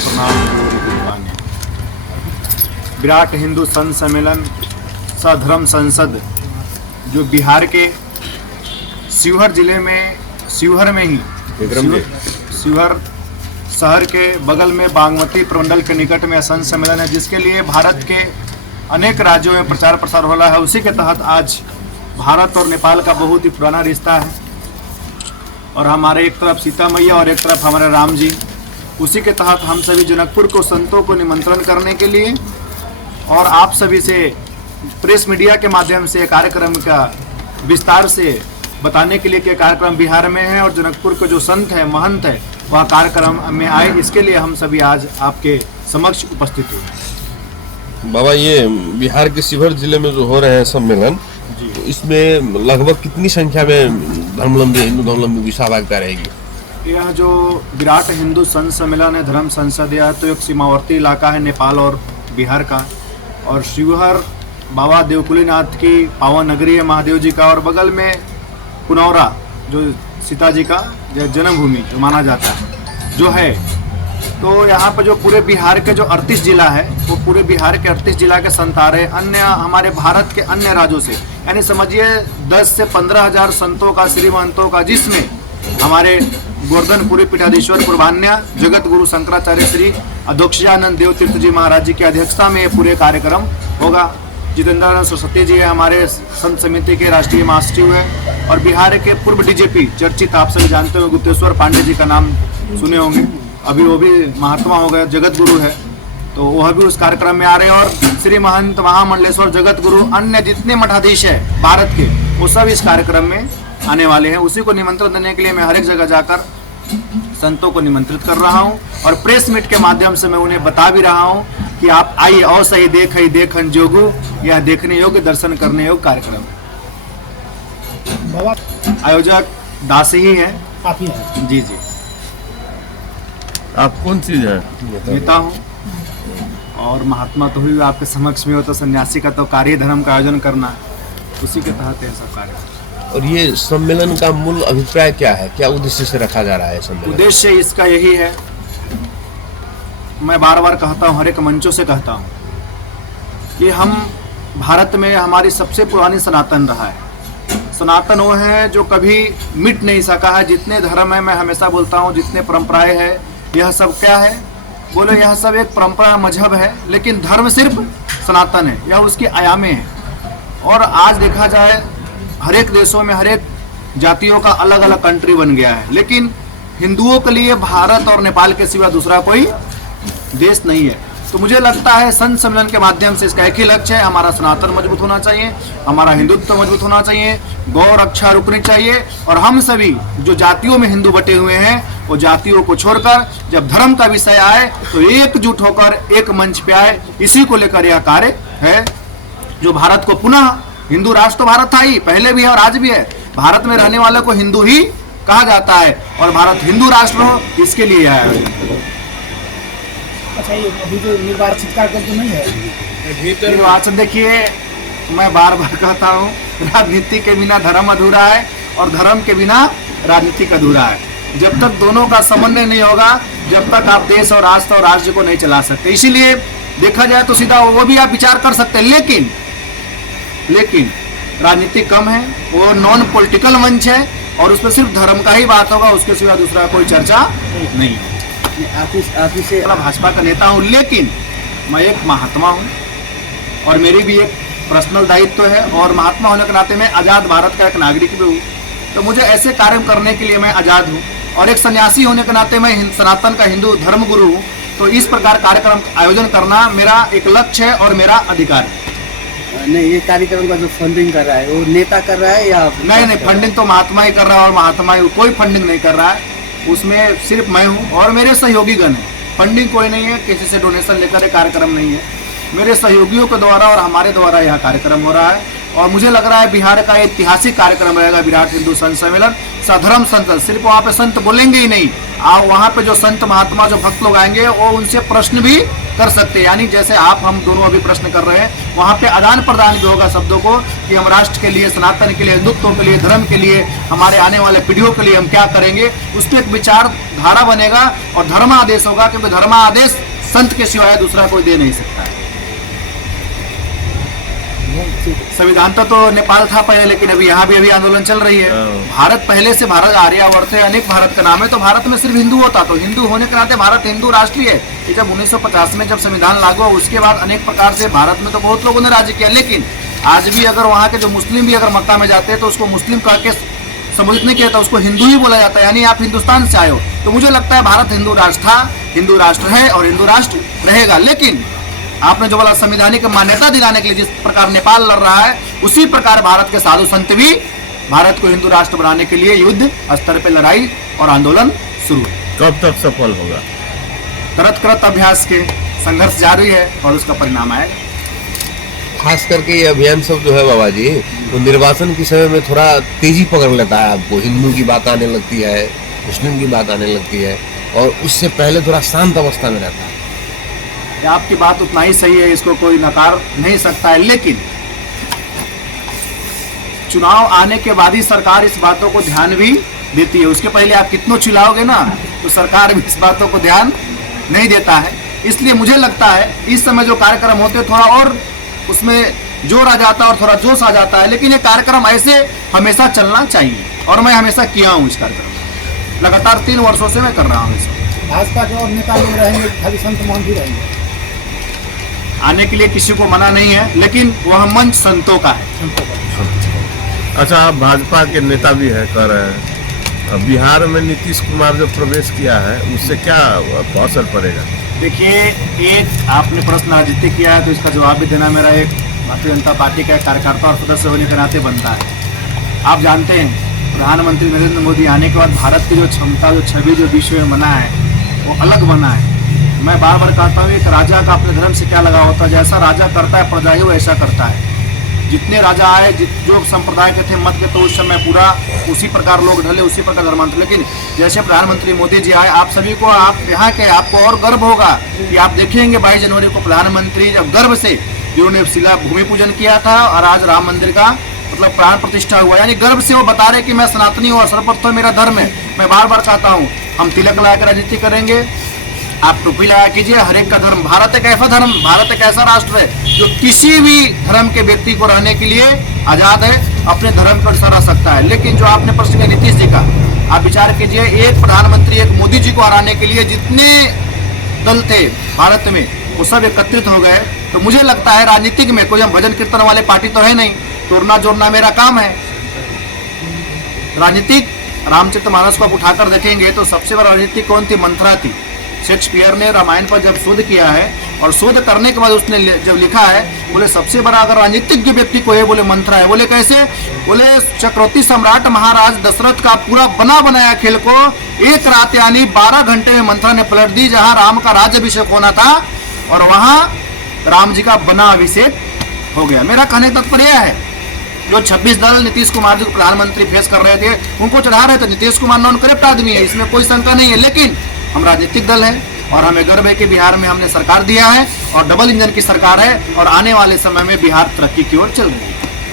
प्रणाम गुरु विद्वान्य। विराट हिंदू संत सम्मेलन सधर्म संसद जो बिहार के शिवहर जिले में शिवहर में ही शिवहर शहर के बगल में बागमती प्रमंडल के निकट में संत सम्मेलन है, जिसके लिए भारत के अनेक राज्यों में प्रचार प्रसार हो रहा है। उसी के तहत आज भारत और नेपाल का बहुत ही पुराना रिश्ता है और हमारे एक तरफ सीता मैया और एक तरफ हमारे राम जी। उसी के तहत हम सभी जनकपुर को संतों को निमंत्रण करने के लिए और आप सभी से प्रेस मीडिया के माध्यम से कार्यक्रम का विस्तार से बताने के लिए कि कार्यक्रम बिहार में है और जनकपुर के जो संत है महंत है वह कार्यक्रम में आए, इसके लिए हम सभी आज आपके समक्ष उपस्थित हुए। बाबा, ये बिहार के शिवहर जिले में जो हो रहे हैं सम्मेलन, तो इसमें लगभग कितनी संख्या में धर्मावलंबी हिंदू धर्मावलंबी की सहभागिता रहेगी? यह जो विराट हिंदू संत सम्मेलन है धर्म संसद, यह तो एक सीमावर्ती इलाका है नेपाल और बिहार का, और शिवहर बाबा देवकुलीनाथ की पावन नगरी है महादेव जी का, और बगल में कुनौरा जो सीता जी का जन्मभूमि माना जाता है जो है। तो यहाँ पर जो पूरे बिहार के जो 38 जिला है वो पूरे बिहार के 38 जिला के संत आ रहे, अन्य हमारे भारत के अन्य राज्यों से, यानी समझिए 10 से 15 हजार संतों का श्रीमंतों का, जिसमें हमारे गोवर्धनपुरी पीठाधीश्वर कुर्बान्या जगत गुरु शंकराचार्य श्री अधोक्षजानंद देव तीर्थ जी महाराज जी की अध्यक्षता में ये पूरे कार्यक्रम होगा। जितेंद्र सरस्वती जी है हमारे संत समिति के राष्ट्रीय महासचिव है, और बिहार के पूर्व डीजीपी चर्चित आप सभी जानते होंगे गुप्तेश्वर पांडे जी का नाम सुने होंगे, अभी वो भी महात्मा हो गए, जगत गुरु है, तो वह भी उस कार्यक्रम में आ रहे हैं। और श्री महंत महामंडलेश्वर जगत गुरु अन्य जितने मठाधीश है भारत के वो सब इस कार्यक्रम में आने वाले हैं। उसी को निमंत्रण देने के लिए मैं हर एक जगह जाकर संतों को निमंत्रित कर रहा हूं और प्रेस मीट के माध्यम से मैं उन्हें बता भी रहा हूं कि आप आइए और सही देखन जोगु, यह देखने योग्य दर्शन करने योग्य कार्यक्रम है। आयोजक दास ही है। आप ही हैं? जी जी। आप कौन चीज है? नेता हूँ और महात्मा तो हुई आपके समक्ष में हो, तो सन्यासी का तो कार्य धर्म का आयोजन करना, उसी के तहत है सब कार्य। और ये सम्मेलन का मूल अभिप्राय क्या है, क्या उद्देश्य से रखा जा रहा है सम्मेलन? उद्देश्य इसका यही है, मैं बार बार कहता हूँ, हर एक मंचों से कहता हूँ कि हम भारत में हमारी सबसे पुरानी सनातन रहा है। सनातन वो है जो कभी मिट नहीं सका है। जितने धर्म है, मैं हमेशा बोलता हूँ, जितने परंपराएं है, यह सब क्या है, बोले यह सब एक परंपरा मजहब है, लेकिन धर्म सिर्फ सनातन है, यह उसकी आयामें हैं। और आज देखा जाए हर एक देशों में हर एक जातियों का अलग अलग कंट्री बन गया है, लेकिन हिंदुओं के लिए भारत और नेपाल के सिवा दूसरा कोई देश नहीं है। तो मुझे लगता है संत सम्मेलन के माध्यम से इसका एक ही लक्ष्य है, हमारा सनातन मजबूत होना चाहिए, हमारा हिंदुत्व मजबूत होना चाहिए, गौ रक्षा रुकनी चाहिए, और हम सभी जो जातियों में हिंदू बटे हुए हैं वो जातियों को छोड़कर जब धर्म का विषय आए तो एकजुट होकर एक मंच पे आए। इसी को लेकर यह कार्य है जो भारत को पुनः, हिंदू राष्ट्र तो भारत था ही, पहले भी है और आज भी है, भारत में रहने वाले को हिंदू ही कहा जाता है और भारत हिंदू राष्ट्र हो, इसके लिए आया। अच्छा, ये अभी जो निर्वाचित कार्यक्रम तो नहीं है? निर्वाचन देखिए, मैं बार बार कहता हूँ, राजनीति के बिना धर्म अधूरा है और धर्म के बिना राजनीतिक अधूरा है। जब तक दोनों का समन्वय नहीं होगा, जब तक आप देश और राष्ट्र और राज्य को नहीं चला सकते। इसीलिए देखा जाए तो सीधा वो भी आप विचार कर सकते हैं, लेकिन राजनीति कम है, वो नॉन पॉलिटिकल मंच है और उसमें सिर्फ धर्म का ही बात होगा, उसके सिवा दूसरा कोई चर्चा नहीं है। आप से भाजपा का नेता हूँ, लेकिन मैं एक महात्मा हूँ और मेरी भी एक पर्सनल दायित्व है, और महात्मा होने के नाते मैं आज़ाद भारत का एक नागरिक भी हूँ, तो मुझे ऐसे कार्य करने के लिए मैं आज़ाद हूँ, और एक सन्यासी होने के नाते मैं सनातन का हिंदू धर्म गुरु हूँ। तो इस प्रकार कार्यक्रम आयोजन करना मेरा एक लक्ष्य है और मेरा अधिकार है। नहीं, ये कार्यक्रम का जो फंडिंग कर रहा है वो नेता कर रहा है या? नहीं, फंडिंग तो महात्मा ही कर रहा है, और महात्मा ही, कोई फंडिंग नहीं कर रहा है, उसमें सिर्फ मैं हूँ और मेरे सहयोगीगण हैं। फंडिंग कोई नहीं है, किसी से डोनेशन लेकर ये कार्यक्रम नहीं है, मेरे सहयोगियों के द्वारा और हमारे द्वारा यह कार्यक्रम हो रहा है। और मुझे लग रहा है बिहार का ऐतिहासिक कार्यक्रम रहेगा विराट हिंदू संत सम्मेलन, सधर्म संत, सिर्फ वहाँ पे संत बोलेंगे ही नहीं, आप वहाँ पे जो संत महात्मा जो भक्त लोग आएंगे वो उनसे प्रश्न भी कर सकते हैं। यानी जैसे आप हम दोनों अभी प्रश्न कर रहे हैं, वहाँ पे आदान प्रदान भी होगा शब्दों को कि हम राष्ट्र के लिए, सनातन के लिए, हिंदुत्व के लिए, धर्म के लिए, हमारे आने वाले पीढ़ियों के लिए हम क्या करेंगे, उस पर एक विचारधारा बनेगा और धर्मादेश होगा, क्योंकि धर्मादेश संत के सिवाय दूसरा कोई दे नहीं सकता है। संविधान तो नेपाल था पहले, लेकिन अभी यहाँ भी अभी आंदोलन चल रही है। भारत पहले से, भारत आर्यावर्त है, अनेक भारत का नाम है, तो भारत में सिर्फ हिंदू होता, तो हिंदू होने के नाते भारत हिंदू राष्ट्रीय है। कि जब 1950 में जब संविधान लागू हुआ, उसके बाद अनेक प्रकार से भारत में तो बहुत लोगों ने राज्य किया, लेकिन आज भी अगर वहाँ के जो मुस्लिम भी अगर मक्का में जाते हैं तो उसको मुस्लिम कह के संबोधित नहीं किया जाता, उसको हिंदू ही बोला जाता है, यानी आप हिंदुस्तान से आए हो। तो मुझे लगता है भारत हिंदू राष्ट्र था, हिंदू राष्ट्र है और हिंदू राष्ट्र रहेगा। लेकिन आपने जो बोला संवैधानिक मान्यता दिलाने के लिए जिस प्रकार नेपाल लड़ रहा है, उसी प्रकार भारत के साधु संत भी भारत को हिंदू राष्ट्र बनाने के लिए युद्ध स्तर पे लड़ाई और आंदोलन शुरू है। कब तक सफल होगा? तरत करत अभ्यास के संघर्ष जारी है और उसका परिणाम आएगा। खास करके ये अभियान सब जो है बाबा जी, तो निर्वाचन के समय में थोड़ा तेजी पकड़ लेता है, आपको हिंदू की बात आने लगती है, मुस्लिम की बात आने लगती है, और उससे पहले थोड़ा शांत अवस्था में रहता है। आपकी बात उतना ही सही है, इसको कोई नकार नहीं सकता है, लेकिन चुनाव आने के बाद ही सरकार इस बातों को ध्यान भी देती है। उसके पहले आप कितनों चिल्लाओगे ना, तो सरकार भी इस बातों को ध्यान नहीं देता है। इसलिए मुझे लगता है इस समय जो कार्यक्रम होते हैं थोड़ा और उसमें जोर आ जाता है और थोड़ा जोश आ जाता है, लेकिन ये कार्यक्रम ऐसे हमेशा चलना चाहिए और मैं हमेशा किया हूँ। इस कार्यक्रम लगातार 3 वर्षों से मैं कर रहा हूँ। भाजपा के और नेता लोग रहेंगे, खाली संत मोहन भी रहेंगे। आने के लिए किसी को मना नहीं है, लेकिन वह मंच संतों का है। अच्छा, आप भाजपा के नेता भी है, कह रहे हैं बिहार में नीतीश कुमार जो प्रवेश किया है उससे क्या असर पड़ेगा? देखिए, एक आपने प्रश्न राजनीति किया है तो इसका जवाब भी देना मेरा एक भारतीय जनता पार्टी का कार्यकर्ता और सदस्य होने के नाते बनता है। आप जानते हैं प्रधानमंत्री नरेंद्र मोदी आने के बाद भारत की जो क्षमता, जो छवि जो विश्व में बना है वो अलग बना है। मैं बार बार कहता हूँ, एक राजा का अपने धर्म से क्या लगा होता है, जैसा राजा करता है प्रजा ही वैसा करता है। जितने राजा आए, जो संप्रदाय के थे, मत के, तो उस समय पूरा उसी प्रकार लोग ढले, उसी प्रकार धर्मांतर। लेकिन जैसे प्रधानमंत्री मोदी जी आए, आप सभी को, आप यहाँ के, आपको और गर्व होगा कि आप देखेंगे 22 जनवरी को प्रधानमंत्री जब गर्व से जिन्होंने शिला भूमि पूजन किया था और आज राम मंदिर का मतलब प्राण प्रतिष्ठा हुआ, यानी गर्व से वो बता रहे कि मैं सनातनी हूँ और सर्वप्रथम मेरा धर्म है। मैं बार बार कहता हूँ, हम तिलक लगाकर राजनीति करेंगे, आप टोपी लगा कीजिए, हर एक का धर्म। भारत एक ऐसा धर्म, भारत एक ऐसा राष्ट्र है जो किसी भी धर्म के व्यक्ति को रहने के लिए आजाद है, अपने धर्म पर सराह सकता है। लेकिन जो आपने प्रश्न किया नीतीश जी का, आप विचार कीजिए, एक प्रधानमंत्री, एक मोदी जी को हराने के लिए जितने दल थे भारत में वो सब एकत्रित हो गए। तो मुझे लगता है राजनीतिक में कोई हम भजन कीर्तन वाले पार्टी तो है नहीं, तोड़ना जोड़ना मेरा काम है। राजनीतिक रामचरितमानस को आप उठाकर देखेंगे तो सबसे बड़ा राजनीति कौन थी? मंथरा थी। शेक्सपियर ने रामायण पर जब शोध किया है और शोध करने के बाद उसने जब लिखा है, बोले सबसे बड़ा अगर राजनीतिक जो व्यक्ति को है, बोले मंथरा है। बोले कैसे? बोले चक्रवर्ती सम्राट महाराज दशरथ का पूरा बना बनाया खेल को एक रात यानी 12 घंटे में मंथरा ने पलट दी। जहां राम का राज्यभिषेक होना था और वहां राम जी का बना अभिषेक हो गया। मेरा कहने का तात्पर्य है, जो 26 दल नीतीश कुमार जी को प्रधानमंत्री फेस कर रहे थे, उनको चढ़ा रहे थे, नीतीश कुमार नॉन करेक्ट आदमी है, इसमें कोई शंका नहीं है। लेकिन हम राजनीतिक दल हैं और हमें गर्व है कि बिहार में हमने सरकार दिया है और डबल इंजन की सरकार है और आने वाले समय में बिहार तरक्की की ओर चल रही है।